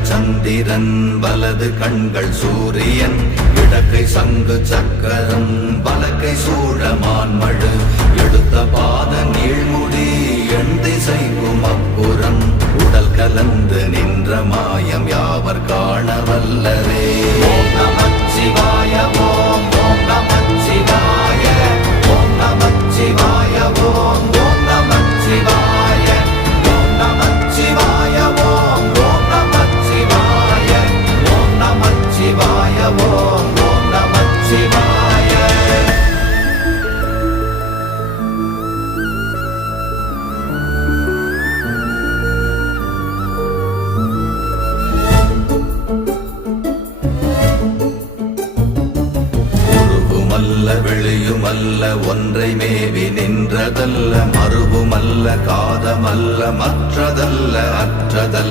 இடங்கள் சந்திரன் வலது கண்கள் சூரியன் இடக்கை சங்கு சக்கரம் வலக்கை சூழமான்மழு எடுத்த பாத நீழ்முடி எண் திசைக்கும் அப்புறம் உடல் கலந்து நின்ற மாயம் யாவர் காண வல்லரே. ஓம் நமச்சிவாய ஓம் ஓம் நமச்சிவாய ஓம் நமச்சிவாய ஓம் ஓம் நமச்சிவாய ஓம் நமச்சிவாய ஓம் ஓம் நமச்சிவாய ஓம் நமச்சிவாய ஓம் ஓம் நமச்சிவாய. வெளியுமல்ல ஒன்றை மேவி நின்றதல்ல மறுவுமல்ல காதமல்ல மற்றதல்ல அற்றதல்ல